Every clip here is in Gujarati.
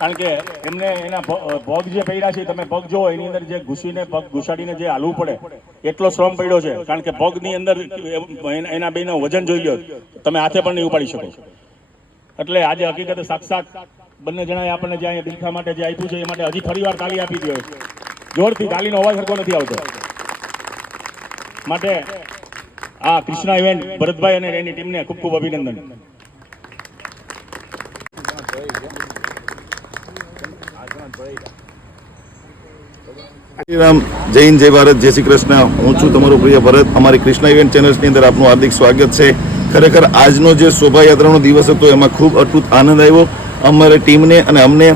કારણ કે એમને એના પગ જે પડ્યા છે તમે પગ જો એની અંદર જે ઘૂસીને પગ ઘુસાડીને જે હાલવું પડે એટલો શ્રમ પડ્યો છે, કારણ કે પગની અંદર એના બેનું વજન જોઈ લો તમે હાથે પણ નહીં ઉપાડી શકો. એટલે આજે હકીકતે સાક્ષાત બંને જણાએ આપણને જે અહીંયા બિલખા માટે જે આપ્યું છે એ માટે હજી ફરીવાર તાળી આપી દો. જોરથી તાલીનો અવાજ સરખો નથી આવતો. માટે આ કૃષ્ણા ઇવેન્ટ ભરતભાઈ અને એની ટીમને ખૂબ ખૂબ અભિનંદન. રામ, જય હિન્દ, જય ભારત, જય શ્રી કૃષ્ણ. હું છું તમારો પ્રિય ભરત. અમારી કૃષ્ણા ઇવેન્ટ ચેનલ્સની અંદર આપનું હાર્દિક સ્વાગત છે. ખરેખર આજનો જે શોભાયાત્રાનો દિવસ હતો એમાં ખૂબ અટૂટ આનંદ આવ્યો. અમારી ટીમને અને અમને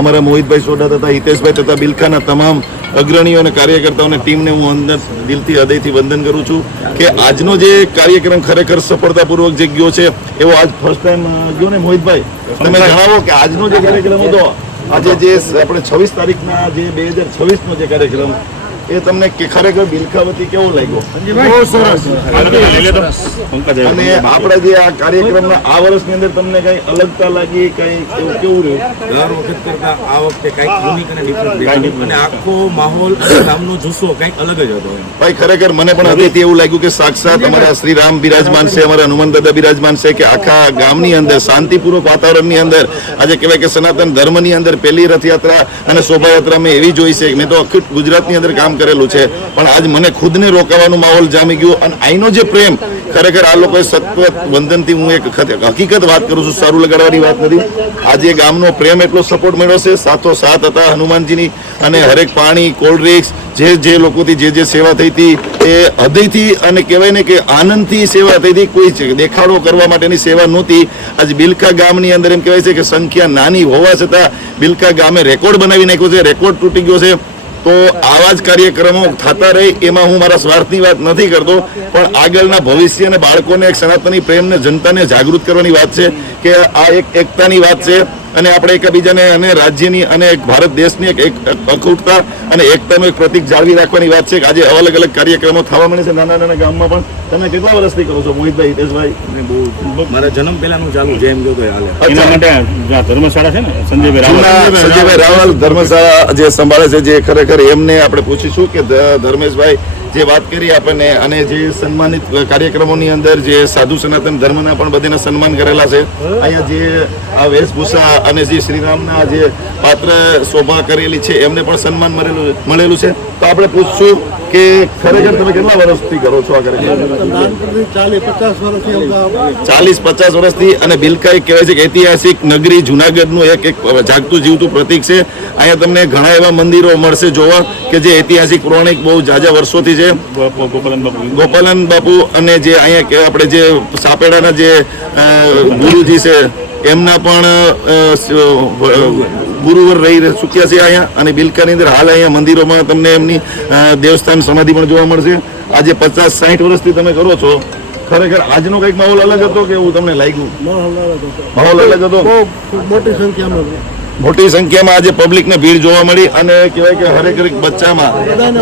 અમારા મોહિતભાઈ સોઢા તથા હિતેશભાઈ તથા બિલખાના તમામ અગ્રણીઓ અને કાર્યકર્તાઓને ટીમને હું અંદર દિલથી હૃદયથી વંદન કરું છું કે આજનો જે કાર્યક્રમ ખરેખર સફળતાપૂર્વક જે ગયો છે એવો આજ ફર્સ્ટ ટાઈમ ગયો ને. મોહિતભાઈ, તમે જણાવો કે આજનો જે કાર્યક્રમ હતો, આજે જે આપણે 26 તારીખના જે 2026નો જે કાર્યક્રમ એ તમને ખરેખર બિલખા વતી કેવો લાગ્યો? બહુ સરસ. અને આપણા જે આ કાર્યક્રમના આ વર્ષની અંદર તમને કઈ અલગતા લાગી, કઈ એવું કેવું રહ્યું? દર વખત કરતા આ વખતે કઈક યુનિક અને ડિફરન્ટ અને આખો માહોલ ગામનો જુસ્સો કઈક અલગ જ હતો. ભાઈ ખરેખર મને પણ હતીથી એવું લાગ્યું કે સાક્ષાત અમારા શ્રી રામ બિરાજમાન છે, અમારા હનુમાન દાદા બિરાજમાન છે, કે આખા ગામની અંદર શાંતિપૂર્વક વાતાવરણની અંદર આજે કહેવાય કે સનાતન ધર્મની અંદર પહેલી રથયાત્રા અને શોભાયાત્રા મેં એવી જોઈ છે. મેં તો આખું ગુજરાતની અંદર કામ કરેલું છે, પણ આજ મને ખુદને રોકાવાનું માહોલ જામી ગયો. અને અહીંનો જે પ્રેમ ખરેખર આ લોકોએ સતત વંદનથી હું એક હકીકત વાત કરું છું, સારું લગાડવાની વાત નથી. આજે ગામનો પ્રેમ એટલો સપોર્ટ મળ્યો છે. સાથોસાથ હતા હનુમાનજીની અને હરેક પાણી, કોલ્ડ ડ્રિંક્સ, જે લોકોથી જે સેવા થઈ હતી એ હૃદયથી અને કહેવાય ને કે આનંદથી સેવા થઈ હતી. કોઈ દેખાડો કરવા માટેની સેવા નહોતી. આજ બિલખા ગામની અંદર એમ કહેવાય છે કે સંખ્યા નાની હોવા છતાં બિલખા ગામે રેકોર્ડ બનાવી નાખ્યો છે, રેકોર્ડ તૂટી ગયો છે. તો આવા જ કાર્યક્રમો થતા રહે એમાં હું મારા સ્વાર્થની વાત નથી કરતો, પણ આગળના ભવિષ્ય અને બાળકોને એક સનાતની પ્રેમને જનતાને જાગૃત કરવાની વાત છે કે આ એક એકતાની વાત છે અને આપણે એકબીજાને અને રાજ્યની અને ભારત દેશની એક અખૂટતા અને એકતાનું એક પ્રતિક જાળવી રાખવાની વાત છે. આજે અલગ અલગ કાર્યક્રમો થવા મળે છે નાના નાના ગામમાં પણ. તમે કેટલા વર્ષથી કરો છો મોહિતભાઈ, હિતેશભાઈ? મારા જન્મ પહેલાનું ચાલુ જેમ જો હાલે. એના માટે ધર્મશાળા છે ને સંજયભાઈ રાવલ ધર્મશાળા જે સંભાળે છે, જે ખરેખર એમને આપણે પૂછીશું કે ધર્મેશભાઈ જે વાત કરી આપણને અને જે સન્માનિત કાર્યક્રમોની અંદર જે સાધુ સનાતન ધર્મના પણ બધાને સન્માન કરેલા છે. અહીંયા જે આ વેશભૂષા અને જે શ્રીરામના જે પાત્ર શોભા કરેલી છે એમને પણ સન્માન મળેલું છે. તો આપણે પૂછશું કે ખરેખર તમે કેટલા વર્ષથી કરો છો આ કાર્યક્રમ? 40-50 વર્ષથી. અને બિલખા એક કહેવાય છે કે ઐતિહાસિક નગરી જુનાગઢનું એક જાગતું જીવતું પ્રતિક છે. અહીંયા તમને ઘણા એવા મંદિરો મળશે જોવા કે જે ઐતિહાસિક પૌરાણિક બહુ જાજા વર્ષોથી છે. ગોપાલન બાપુ અને જે અહીંયા આપણે જે સાપેડાના જે ગુરુજી છે એમના પણ ગુરુવર રહી ચૂક્યા છે અહીંયા. અને બિલખાની અંદર હાલ અહીંયા મંદિરોમાં તમને એમની દેવસ્થાન સમાધિ પણ જોવા મળશે. આજે 50-60 વર્ષથી તમે કરો છો. ખરેખર આજનો કઈક માહોલ અલગ હતો કે એવું તમને લાગ્યું? માહોલ અલગ હતો. મોટી સંખ્યામાં આજે પબ્લિકને ભીડ જોવા મળી અને કહેવાય કે હરેક બચ્ચામાં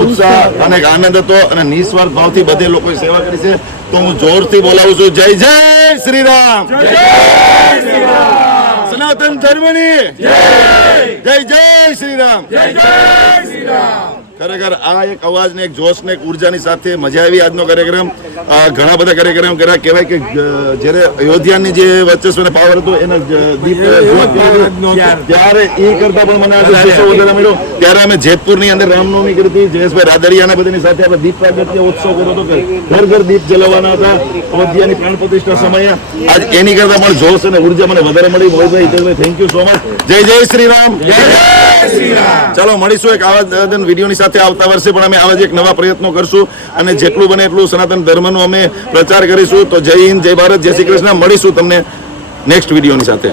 ઉત્સાહ અને આનંદ હતો અને નિસ્વાર્થ ભાવથી બધે લોકોએ સેવા કરી છે. તો હું જોરથી બોલાવું છું, જય જય શ્રી રામ, સનાતન ધર્મની જય જય શ્રી રામ. ખરેખર આ એક અવાજ ને એક જોશ ને એક ઉર્જાની સાથે મજા આવી આજનો કાર્યક્રમ. ઘણા બધા કાર્યક્રમ કર્યા. કહેવાય કે જ્યારે અયોધ્યાની જે વર્ચસ્વ પાવર હતો એના દીપ ત્યારે એ કરતા પણ મને આજે વધારે મળ્યો. ત્યારે અમે જેતપુરની અંદર રામનવમી કરી હતી. જયેશભાઈ રાદડિયાના બધાની સાથે આપણે દીપ પ્રાગટ્ય ઉત્સવ કર્યો હતો કે ઘર ઘર દીપ જલાવવાના હતા અયોધ્યાની પ્રાણ પ્રતિષ્ઠા સમયે. આજ એની કરતા પણ જોશ અને ઉર્જા મને વધારે મળી. મોહિતભાઈ, હિતેશભાઈ, થેન્ક યુ સો મચ. જય જય શ્રી રામ. ચાલો મળીશું એક આવા વિડીયોની સાથે આવતા વર્ષે પણ અમે આવા જ એક નવા પ્રયત્નો કરશું અને જેટલું બને એટલું સનાતન ધર્મનો અમે પ્રચાર કરીશું. તો જય હિન્દ, જય ભારત, જય શ્રી કૃષ્ણ. મળીશું તમને નેક્સ્ટ વિડીયોની સાથે.